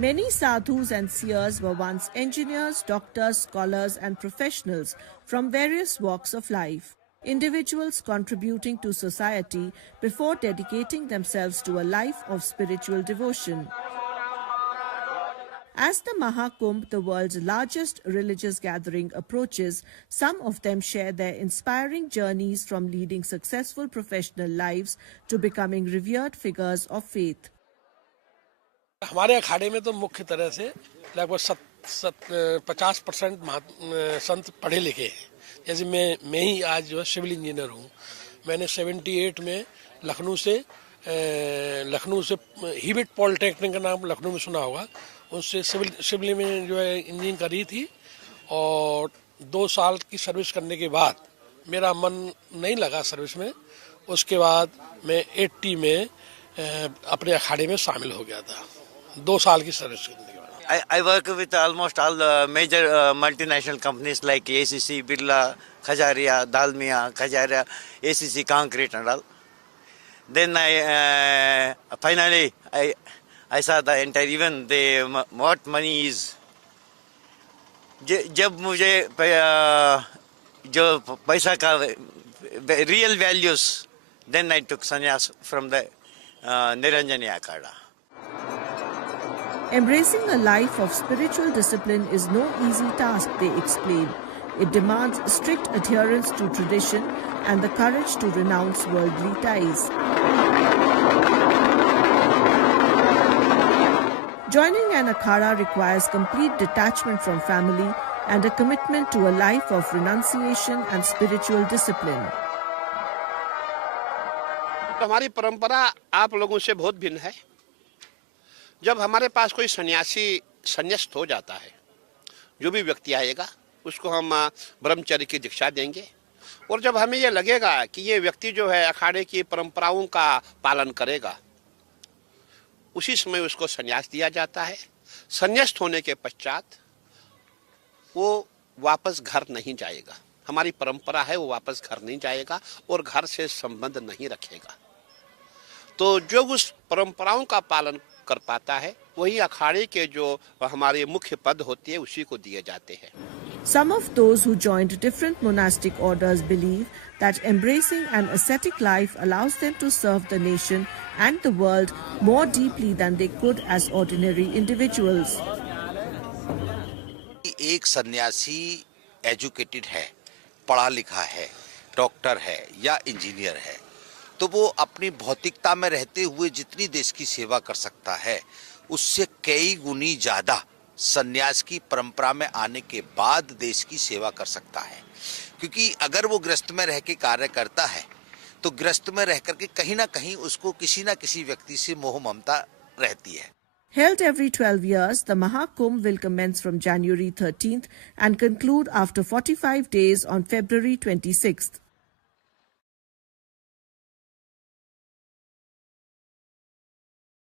Many sadhus and seers were once engineers, doctors, scholars and professionals from various walks of life. Individuals contributing to society before dedicating themselves to a life of spiritual devotion. As the Mahakumbh, the world's largest religious gathering, approaches, some of them share their inspiring journeys from leading successful professional lives to becoming revered figures of faith. हमारे अखाड़े में तो मुख्य तरह से लगभग 50% संत पढ़े लिखे हैं। जैसे मैं ही आज जो है सिविल इंजीनियर हूँ। मैंने 78 में लखनऊ से हिबिट पॉलिटेक्निक का नाम लखनऊ में सुना होगा, उससे सिविल में जो है इंजीनियरिंग करी थी। और 2 साल की सर्विस करने के बाद मेरा मन नहीं लगा सर्विस में। उसके बाद मैं 80 में अपने अखाड़े में शामिल हो गया था, 2 साल की सर्विस करने के बाद। I work with almost all the major multinational companies like ACC, Birla, Khajaria, Dalmia, Khajaria, ACC Concrete and all. Then finally I saw the entire, even what money is. जब मुझे जो पैसा का real values, then I took sannyas from the Niranjani Akhada. Embracing a life of spiritual discipline is no easy task, they explain. It demands strict adherence to tradition and the courage to renounce worldly ties. Joining an akhada requires complete detachment from family and a commitment to a life of renunciation and spiritual discipline. हमारी परंपरा आप लोगों से बहुत भिन्न है। जब हमारे पास कोई संन्यास्त हो जाता है, जो भी व्यक्ति आएगा उसको हम ब्रह्मचर्य की दीक्षा देंगे। और जब हमें ये लगेगा कि ये व्यक्ति जो है अखाड़े की परंपराओं का पालन करेगा, उसी समय उसको संन्यास दिया जाता है। संन्यास्त होने के पश्चात वो वापस घर नहीं जाएगा। हमारी परंपरा है, वो वापस घर नहीं जाएगा और घर से संबंध नहीं रखेगा। तो जो उस परंपराओं का पालन कर पाता है, वही अखाड़े के जो हमारे मुख्य पद होती है उसी को दिए जाते हैं। Some of those who joined different monastic orders believe that embracing an ascetic life allows them to serve the nation and the world more deeply than they could as ordinary individuals. एक सन्यासी educated है, पढ़ा लिखा है, doctor है या engineer है, तो वो अपनी भौतिकता में रहते हुए जितनी देश की सेवा कर सकता है, उससे कई गुनी ज्यादा सन्यास की परंपरा में आने के बाद देश की सेवा कर सकता है। क्योंकि अगर वो गृहस्थ में रह के कार्य करता है, तो गृहस्थ में रह करके कहीं ना कहीं उसको किसी ना किसी व्यक्ति से मोह ममता रहती है। Held every 12 years, the Mahakumbh will commence from January 13th and conclude after 45 days on February 26th.